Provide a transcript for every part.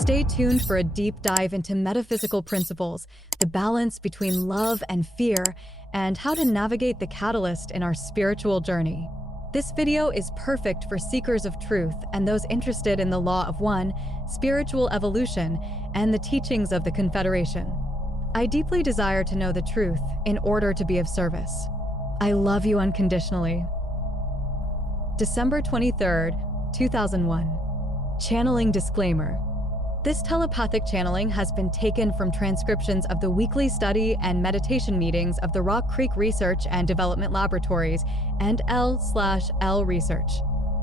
Stay tuned for a deep dive into metaphysical principles, the balance between love and fear, and how to navigate the catalyst in our spiritual journey. This video is perfect for seekers of truth and those interested in the law of one, spiritual evolution, and the teachings of the Confederation. I deeply desire to know the truth in order to be of service. I love you unconditionally. December 23rd, 2001. Channeling disclaimer. This telepathic channeling has been taken from transcriptions of the weekly study and meditation meetings of the Rock Creek Research and Development Laboratories and L/L Research.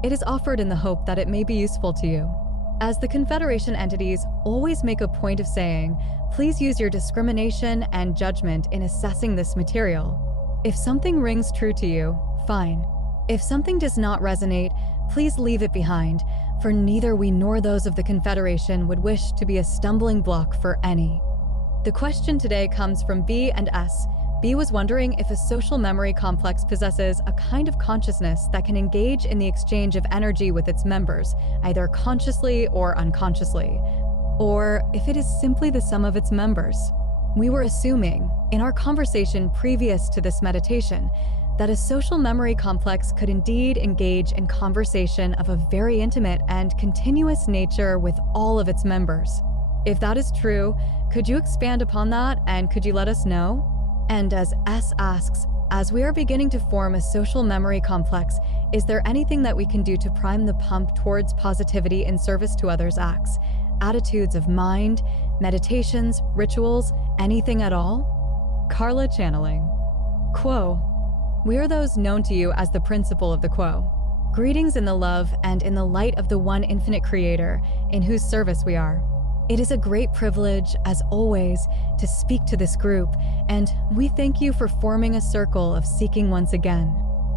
It is offered in the hope that it may be useful to you. As the Confederation entities always make a point of saying, please use your discrimination and judgment in assessing this material. If something rings true to you, fine. If something does not resonate, please leave it behind, for neither we nor those of the Confederation would wish to be a stumbling block for any. The question today comes from B and S. B was wondering if a social memory complex possesses a kind of consciousness that can engage in the exchange of energy with its members, either consciously or unconsciously, or if it is simply the sum of its members. We were assuming, in our conversation previous to this meditation, that a social memory complex could indeed engage in conversation of a very intimate and continuous nature with all of its members. If that is true, could you expand upon that and could you let us know? And as S asks, as we are beginning to form a social memory complex, is there anything that we can do to prime the pump towards positivity in service to others' acts, attitudes of mind, meditations, rituals, anything at all? Carla channeling. Quo. We are those known to you as the principle of the Quo. Greetings in the love and in the light of the one infinite creator, in whose service we are. It is a great privilege, as always, to speak to this group, and we thank you for forming a circle of seeking once again.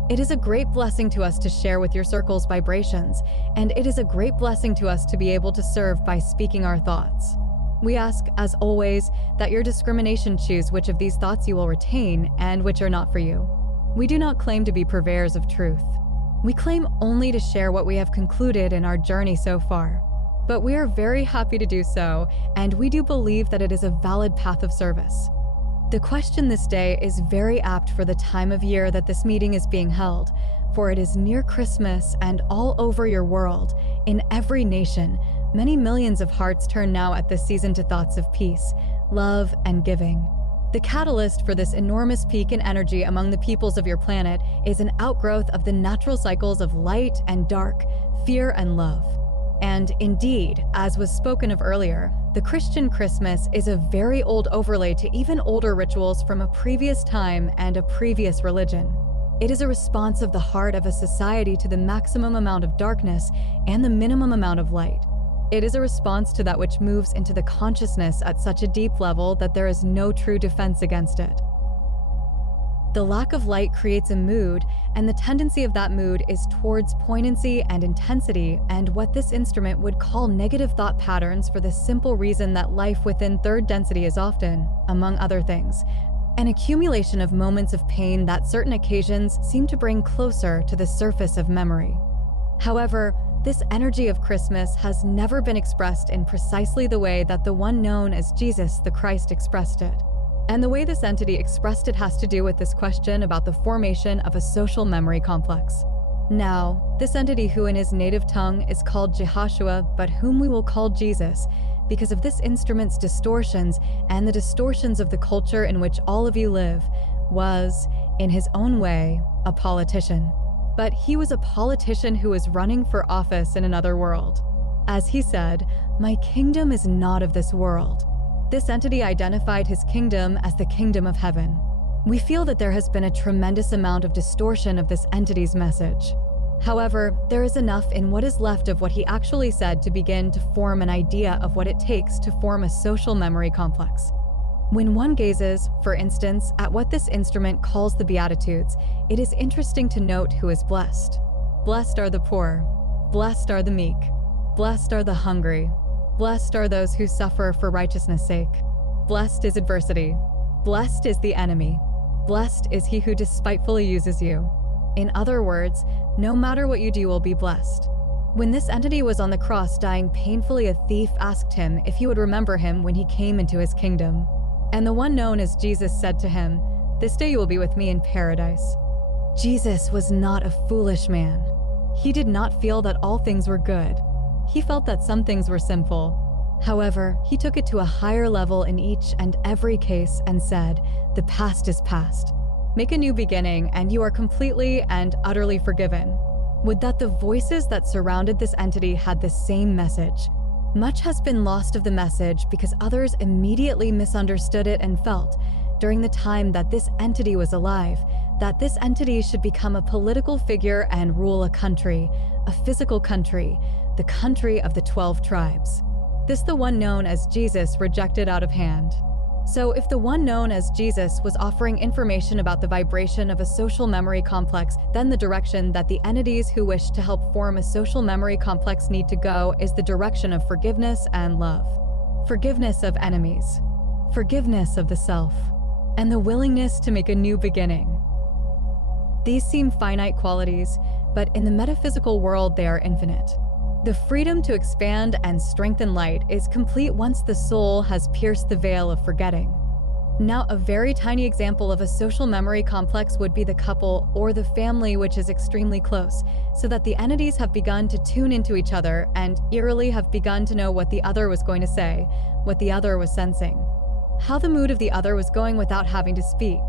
It is a great blessing to us to share with your circle's vibrations, and it is a great blessing to us to be able to serve by speaking our thoughts. We ask, as always, that your discrimination choose which of these thoughts you will retain and which are not for you. We do not claim to be purveyors of truth. We claim only to share what we have concluded in our journey so far. But we are very happy to do so, and we do believe that it is a valid path of service. The question this day is very apt for the time of year that this meeting is being held, for it is near Christmas and all over your world, in every nation, many millions of hearts turn now at this season to thoughts of peace, love, and giving. The catalyst for this enormous peak in energy among the peoples of your planet is an outgrowth of the natural cycles of light and dark, fear and love. And indeed, as was spoken of earlier, the Christian Christmas is a very old overlay to even older rituals from a previous time and a previous religion. It is a response of the heart of a society to the maximum amount of darkness and the minimum amount of light. It is a response to that which moves into the consciousness at such a deep level that there is no true defense against it. The lack of light creates a mood, and the tendency of that mood is towards poignancy and intensity and what this instrument would call negative thought patterns, for the simple reason that life within third density is often, among other things, an accumulation of moments of pain that certain occasions seem to bring closer to the surface of memory. However, this energy of Christmas has never been expressed in precisely the way that the one known as Jesus the Christ expressed it. And the way this entity expressed it has to do with this question about the formation of a social memory complex. Now, this entity, who in his native tongue is called Jehoshua, but whom we will call Jesus, because of this instrument's distortions and the distortions of the culture in which all of you live, was, in his own way, a politician. But he was a politician who was running for office in another world. As he said, "My kingdom is not of this world." This entity identified his kingdom as the kingdom of heaven. We feel that there has been a tremendous amount of distortion of this entity's message. However, there is enough in what is left of what he actually said to begin to form an idea of what it takes to form a social memory complex. When one gazes, for instance, at what this instrument calls the Beatitudes, it is interesting to note who is blessed. Blessed are the poor. Blessed are the meek. Blessed are the hungry. Blessed are those who suffer for righteousness' sake. Blessed is adversity. Blessed is the enemy. Blessed is he who despitefully uses you. In other words, no matter what you do, you will be blessed. When this entity was on the cross dying painfully, a thief asked him if he would remember him when he came into his kingdom. And the one known as Jesus said to him, "This day you will be with me in paradise." Jesus was not a foolish man. He did not feel that all things were good. He felt that some things were sinful. However, he took it to a higher level in each and every case and said, "The past is past. Make a new beginning and you are completely and utterly forgiven." Would that the voices that surrounded this entity had the same message. Much has been lost of the message because others immediately misunderstood it and felt, during the time that this entity was alive, that this entity should become a political figure and rule a country, a physical country, the country of the 12 tribes. This the one known as Jesus rejected out of hand. So if the one known as Jesus was offering information about the vibration of a social memory complex, then the direction that the entities who wish to help form a social memory complex need to go is the direction of forgiveness and love. Forgiveness of enemies, forgiveness of the self, and the willingness to make a new beginning. These seem finite qualities, but in the metaphysical world they are infinite. The freedom to expand and strengthen light is complete once the soul has pierced the veil of forgetting. Now, a very tiny example of a social memory complex would be the couple or the family which is extremely close, so that the entities have begun to tune into each other and eerily have begun to know what the other was going to say, what the other was sensing, how the mood of the other was going without having to speak.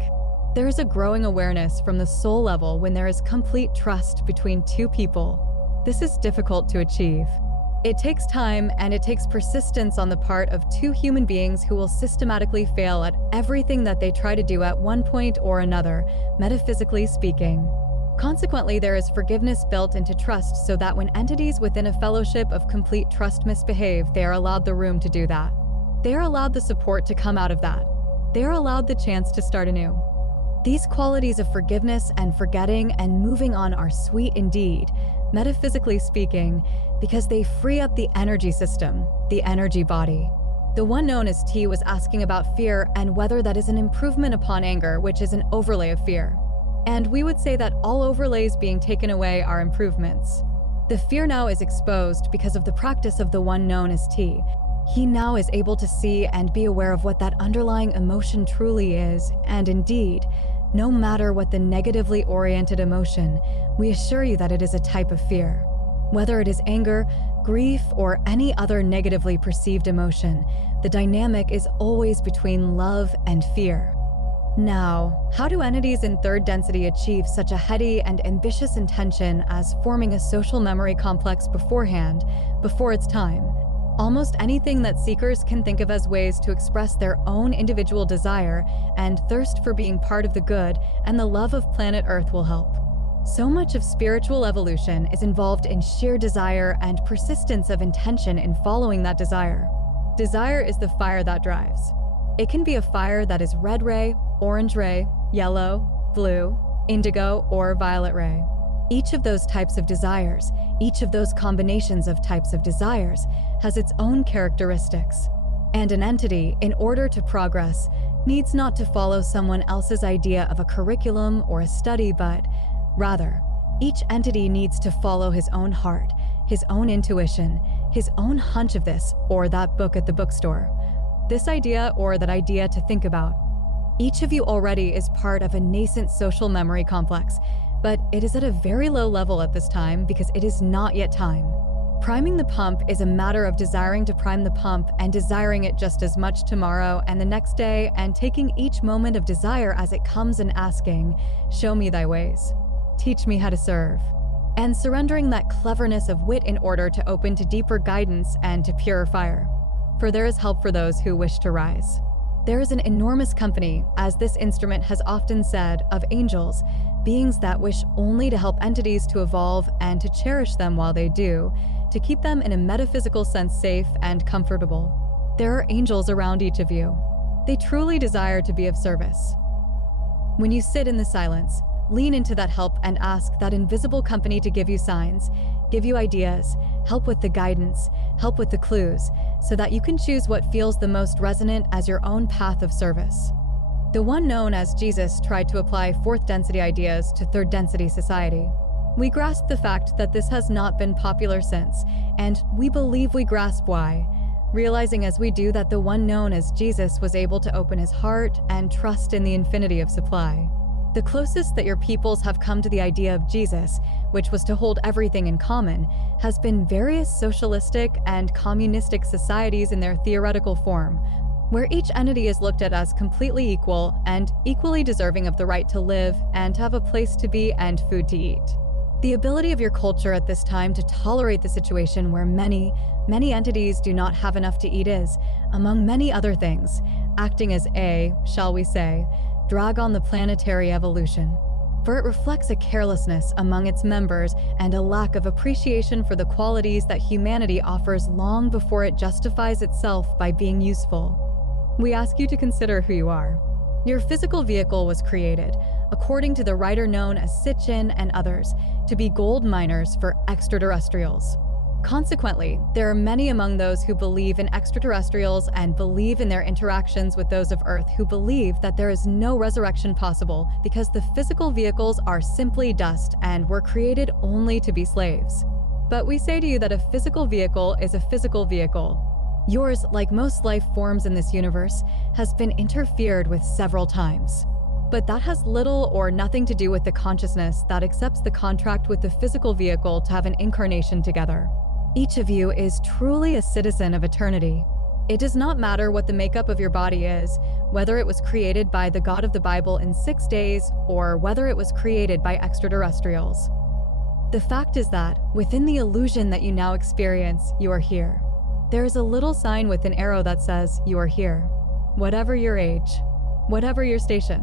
There is a growing awareness from the soul level when there is complete trust between two people. This is difficult to achieve. It takes time and it takes persistence on the part of two human beings who will systematically fail at everything that they try to do at one point or another, metaphysically speaking. Consequently, there is forgiveness built into trust so that when entities within a fellowship of complete trust misbehave, they are allowed the room to do that. They are allowed the support to come out of that. They are allowed the chance to start anew. These qualities of forgiveness and forgetting and moving on are sweet indeed, metaphysically speaking, because they free up the energy system, the energy body. The one known as T was asking about fear and whether that is an improvement upon anger, which is an overlay of fear. And we would say that all overlays being taken away are improvements. The fear now is exposed because of the practice of the one known as T. He now is able to see and be aware of what that underlying emotion truly is, and indeed, no matter what the negatively oriented emotion, we assure you that it is a type of fear. Whether it is anger, grief, or any other negatively perceived emotion, the dynamic is always between love and fear. Now, how do entities in third density achieve such a heady and ambitious intention as forming a social memory complex beforehand, before its time? Almost anything that seekers can think of as ways to express their own individual desire and thirst for being part of the good and the love of planet Earth will help. So much of spiritual evolution is involved in sheer desire and persistence of intention in following that desire. Desire is the fire that drives. It can be a fire that is red ray, orange ray, yellow, blue, indigo, or violet ray. Each of those types of desires, each of those combinations of types of desires, has its own characteristics. And an entity, in order to progress, needs not to follow someone else's idea of a curriculum or a study, but rather, each entity needs to follow his own heart, his own intuition, his own hunch of this or that book at the bookstore. This idea or that idea to think about. Each of you already is part of a nascent social memory complex, but it is at a very low level at this time because it is not yet time. Priming the pump is a matter of desiring to prime the pump and desiring it just as much tomorrow and the next day, and taking each moment of desire as it comes and asking, "Show me thy ways. Teach me how to serve." And surrendering that cleverness of wit in order to open to deeper guidance and to purer fire. For there is help for those who wish to rise. There is an enormous company, as this instrument has often said, of angels, beings that wish only to help entities to evolve and to cherish them while they do, to keep them in a metaphysical sense safe and comfortable. There are angels around each of you. They truly desire to be of service. When you sit in the silence, lean into that help and ask that invisible company to give you signs, give you ideas, help with the guidance, help with the clues, so that you can choose what feels the most resonant as your own path of service. The one known as Jesus tried to apply fourth density ideas to third density society. We grasp the fact that this has not been popular since, and we believe we grasp why, realizing as we do that the one known as Jesus was able to open his heart and trust in the infinity of supply. The closest that your peoples have come to the idea of Jesus, which was to hold everything in common, has been various socialistic and communistic societies in their theoretical form, where each entity is looked at as completely equal and equally deserving of the right to live and have a place to be and food to eat. The ability of your culture at this time to tolerate the situation where many entities do not have enough to eat is, among many other things, acting as a, shall we say, drag on the planetary evolution. For it reflects a carelessness among its members and a lack of appreciation for the qualities that humanity offers long before it justifies itself by being useful. We ask you to consider who you are. Your physical vehicle was created, according to the writer known as Sitchin and others, to be gold miners for extraterrestrials. Consequently, there are many among those who believe in extraterrestrials and believe in their interactions with those of Earth who believe that there is no resurrection possible because the physical vehicles are simply dust and were created only to be slaves. But we say to you that a physical vehicle is a physical vehicle. Yours, like most life forms in this universe, has been interfered with several times. But that has little or nothing to do with the consciousness that accepts the contract with the physical vehicle to have an incarnation together. Each of you is truly a citizen of eternity. It does not matter what the makeup of your body is, whether it was created by the God of the Bible in 6 days or whether it was created by extraterrestrials. The fact is that, within the illusion that you now experience, you are here. There is a little sign with an arrow that says, "You are here." Whatever your age, whatever your station,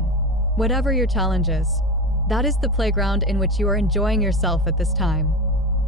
whatever your challenges, that is the playground in which you are enjoying yourself at this time.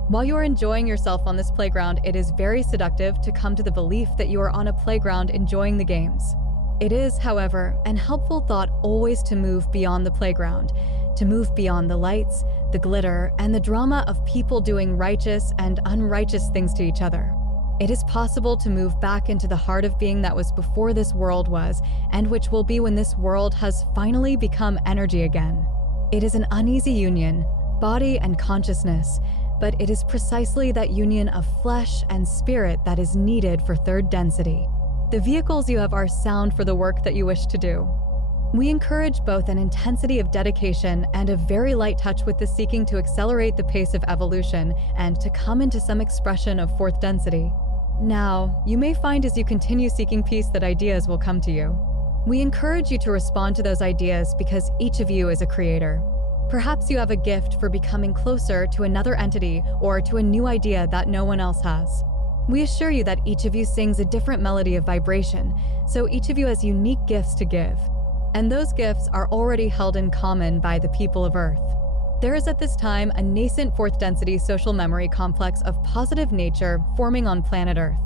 While you are enjoying yourself on this playground, it is very seductive to come to the belief that you are on a playground enjoying the games. It is, however, an helpful thought always to move beyond the playground, to move beyond the lights, the glitter, and the drama of people doing righteous and unrighteous things to each other. It is possible to move back into the heart of being that was before this world was, and which will be when this world has finally become energy again. It is an uneasy union, body and consciousness, but it is precisely that union of flesh and spirit that is needed for third density. The vehicles you have are sound for the work that you wish to do. We encourage both an intensity of dedication and a very light touch with the seeking to accelerate the pace of evolution and to come into some expression of fourth density. Now, you may find as you continue seeking peace that ideas will come to you. We encourage you to respond to those ideas because each of you is a creator. Perhaps you have a gift for becoming closer to another entity or to a new idea that no one else has. We assure you that each of you sings a different melody of vibration, so each of you has unique gifts to give. And those gifts are already held in common by the people of Earth. There is at this time a nascent fourth density social memory complex of positive nature forming on planet Earth.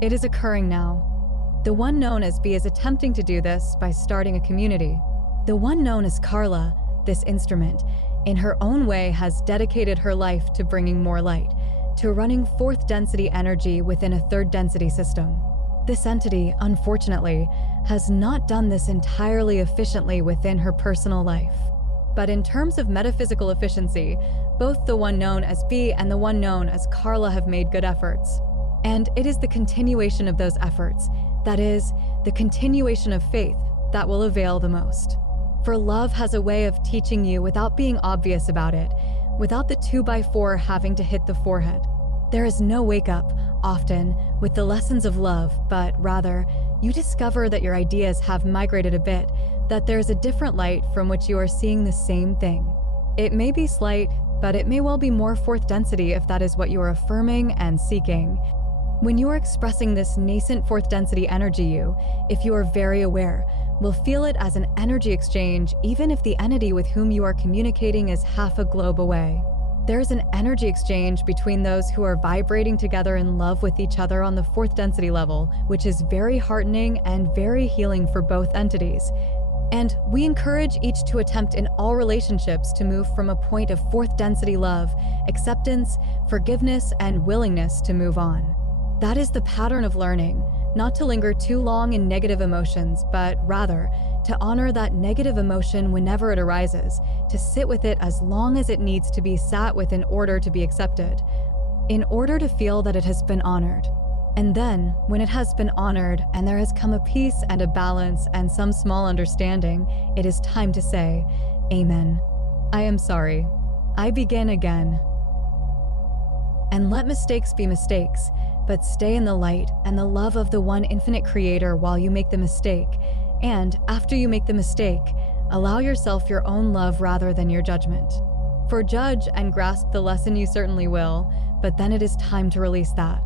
It is occurring now. The one known as B is attempting to do this by starting a community. The one known as Carla, this instrument, in her own way has dedicated her life to bringing more light, to running fourth density energy within a third density system. This entity, unfortunately, has not done this entirely efficiently within her personal life. But in terms of metaphysical efficiency, both the one known as B and the one known as Carla have made good efforts. And it is the continuation of those efforts, that is, the continuation of faith, that will avail the most. For love has a way of teaching you without being obvious about it, without the 2x4 having to hit the forehead. There is no wake-up, often, with the lessons of love, but rather, you discover that your ideas have migrated a bit, that there is a different light from which you are seeing the same thing. It may be slight, but it may well be more fourth density if that is what you are affirming and seeking. When you are expressing this nascent fourth density energy, you, if you are very aware, will feel it as an energy exchange even if the entity with whom you are communicating is half a globe away. There is an energy exchange between those who are vibrating together in love with each other on the fourth density level, which is very heartening and very healing for both entities. And we encourage each to attempt in all relationships to move from a point of fourth density love, acceptance, forgiveness, and willingness to move on. That is the pattern of learning, not to linger too long in negative emotions, but rather to honor that negative emotion whenever it arises, to sit with it as long as it needs to be sat with in order to be accepted, in order to feel that it has been honored. And then, when it has been honored and there has come a peace and a balance and some small understanding, it is time to say, Amen. I am sorry. I begin again. And let mistakes be mistakes, but stay in the light and the love of the one infinite creator while you make the mistake. And after you make the mistake, allow yourself your own love rather than your judgment. For judge and grasp the lesson you certainly will, but then it is time to release that.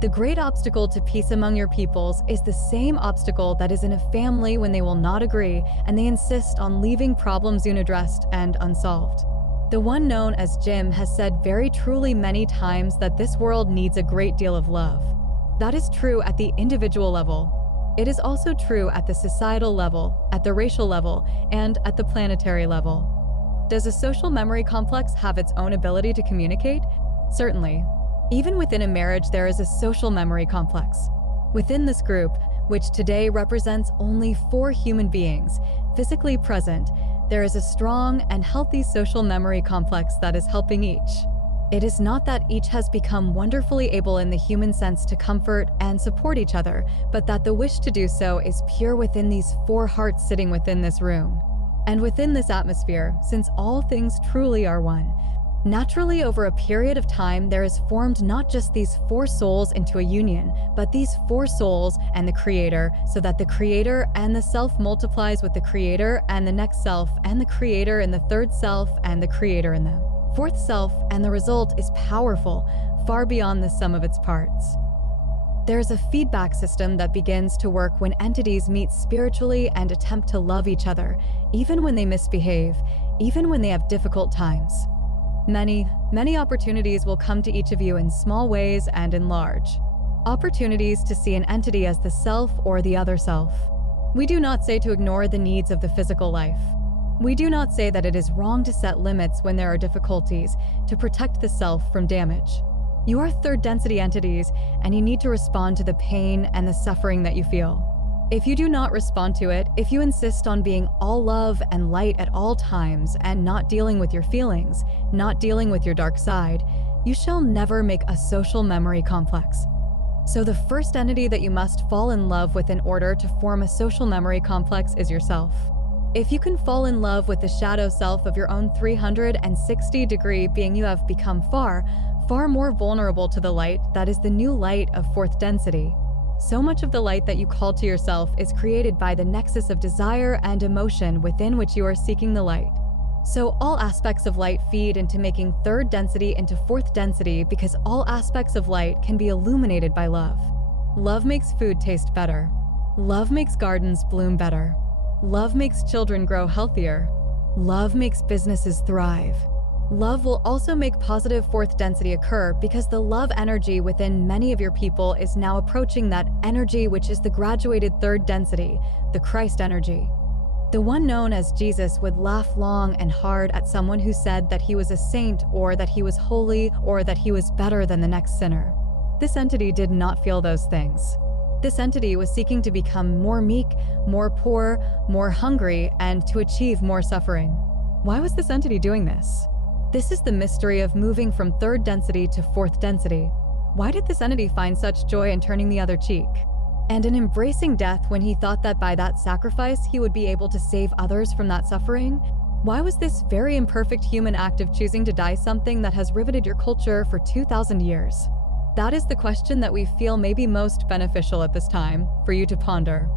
The great obstacle to peace among your peoples is the same obstacle that is in a family when they will not agree and they insist on leaving problems unaddressed and unsolved. The one known as Jim has said very truly many times that this world needs a great deal of love. That is true at the individual level. It is also true at the societal level, at the racial level, and at the planetary level. Does a social memory complex have its own ability to communicate? Certainly. Even within a marriage, there is a social memory complex. Within this group, which today represents only 4 human beings, physically present, there is a strong and healthy social memory complex that is helping each. It is not that each has become wonderfully able in the human sense to comfort and support each other, but that the wish to do so is pure within these 4 hearts sitting within this room. And within this atmosphere, since all things truly are one, naturally over a period of time there is formed not just these 4 souls into a union, but these 4 souls and the Creator, so that the Creator and the Self multiplies with the Creator and the next self and the Creator and the third self and the Creator in the 4th self, and the result is powerful, far beyond the sum of its parts. There is a feedback system that begins to work when entities meet spiritually and attempt to love each other, even when they misbehave, even when they have difficult times. Many opportunities will come to each of you in small ways and in large. Opportunities to see an entity as the self or the other self. We do not say to ignore the needs of the physical life. We do not say that it is wrong to set limits when there are difficulties, to protect the self from damage. You are 3rd density entities, and you need to respond to the pain and the suffering that you feel. If you do not respond to it, if you insist on being all love and light at all times and not dealing with your feelings, not dealing with your dark side, you shall never make a social memory complex. So the first entity that you must fall in love with in order to form a social memory complex is yourself. If you can fall in love with the shadow self of your own 360-degree being, you have become far more vulnerable to the light that is the new light of 4th density. So much of the light that you call to yourself is created by the nexus of desire and emotion within which you are seeking the light. So all aspects of light feed into making 3rd density into 4th density, because all aspects of light can be illuminated by love. Love makes food taste better. Love makes gardens bloom better. Love makes children grow healthier. Love makes businesses thrive. Love will also make positive 4th density occur, because the love energy within many of your people is now approaching that energy which is the graduated 3rd density, the Christ energy. The one known as Jesus would laugh long and hard at someone who said that he was a saint, or that he was holy, or that he was better than the next sinner. This entity did not feel those things. This entity was seeking to become more meek, more poor, more hungry, and to achieve more suffering. Why was this entity doing this? This is the mystery of moving from 3rd density to 4th density. Why did this entity find such joy in turning the other cheek? And in embracing death when he thought that by that sacrifice he would be able to save others from that suffering? Why was this very imperfect human act of choosing to die something that has riveted your culture for 2,000 years? That is the question that we feel may be most beneficial at this time for you to ponder.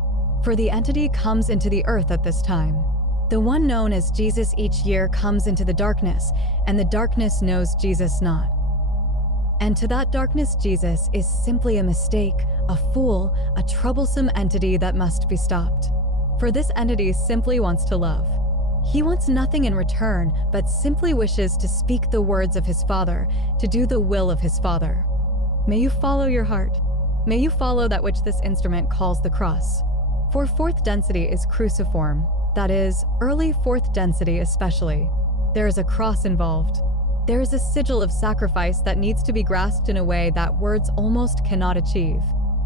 For the entity comes into the earth at this time. The one known as Jesus each year comes into the darkness, and the darkness knows Jesus not. And to that darkness, Jesus is simply a mistake, a fool, a troublesome entity that must be stopped. For this entity simply wants to love. He wants nothing in return, but simply wishes to speak the words of his Father, to do the will of his Father. May you follow your heart. May you follow that which this instrument calls the cross. For 4th density is cruciform, that is, early 4th density especially. There is a cross involved. There is a sigil of sacrifice that needs to be grasped in a way that words almost cannot achieve.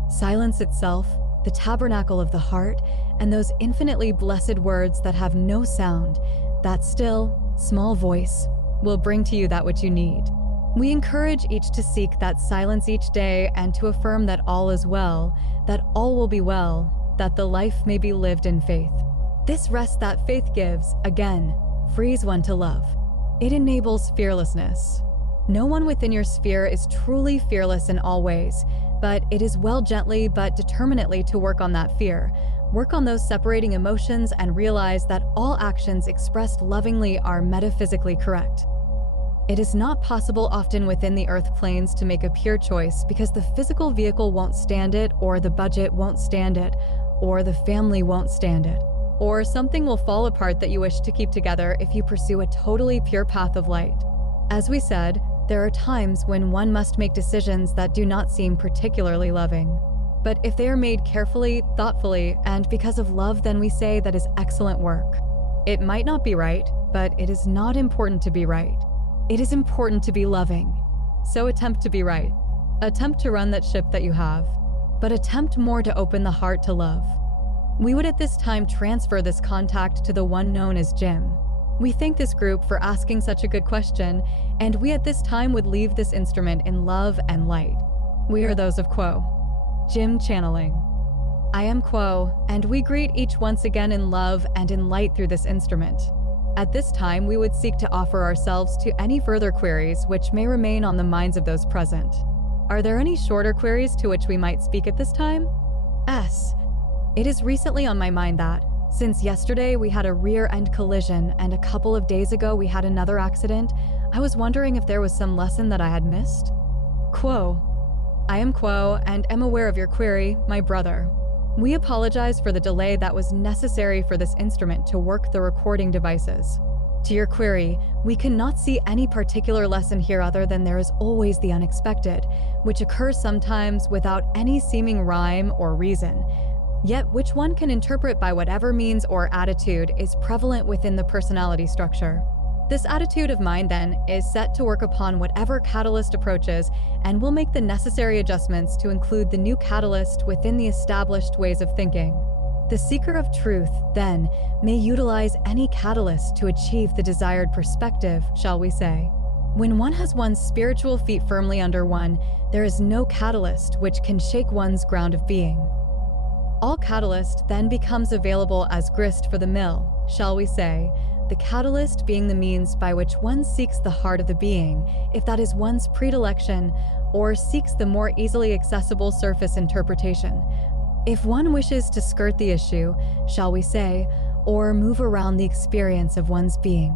Silence itself, the tabernacle of the heart, and those infinitely blessed words that have no sound, that still, small voice, will bring to you that which you need. We encourage each to seek that silence each day and to affirm that all is well, that all will be well, that the life may be lived in faith. This rest that faith gives, again, frees one to love. It enables fearlessness. No one within your sphere is truly fearless in all ways, but it is well gently but determinately to work on that fear. Work on those separating emotions and realize that all actions expressed lovingly are metaphysically correct. It is not possible often within the earth planes to make a pure choice because the physical vehicle won't stand it, or the budget won't stand it, or the family won't stand it, or something will fall apart that you wish to keep together if you pursue a totally pure path of light. As we said, there are times when one must make decisions that do not seem particularly loving. But if they are made carefully, thoughtfully, and because of love, then we say that is excellent work. It might not be right, but it is not important to be right. It is important to be loving. So attempt to be right. Attempt to run that ship that you have, but attempt more to open the heart to love. We would at this time transfer this contact to the one known as Jim. We thank this group for asking such a good question, and we at this time would leave this instrument in love and light. We are those of Quo. Jim channeling. I am Quo, and we greet each once again in love and in light through this instrument. At this time, we would seek to offer ourselves to any further queries which may remain on the minds of those present. Are there any shorter queries to which we might speak at this time? S. It is recently on my mind that, since yesterday we had a rear-end collision and a couple of days ago we had another accident, I was wondering if there was some lesson that I had missed. Quo. I am Quo and am aware of your query, my brother. We apologize for the delay that was necessary for this instrument to work the recording devices. To your query, we cannot see any particular lesson here other than there is always the unexpected, which occurs sometimes without any seeming rhyme or reason, yet which one can interpret by whatever means or attitude is prevalent within the personality structure. This attitude of mind, then, is set to work upon whatever catalyst approaches and will make the necessary adjustments to include the new catalyst within the established ways of thinking. The seeker of truth, then, may utilize any catalyst to achieve the desired perspective, shall we say. When one has one's spiritual feet firmly under one, there is no catalyst which can shake one's ground of being. All catalyst then becomes available as grist for the mill, shall we say, the catalyst being the means by which one seeks the heart of the being, if that is one's predilection, or seeks the more easily accessible surface interpretation. If one wishes to skirt the issue, shall we say, or move around the experience of one's being.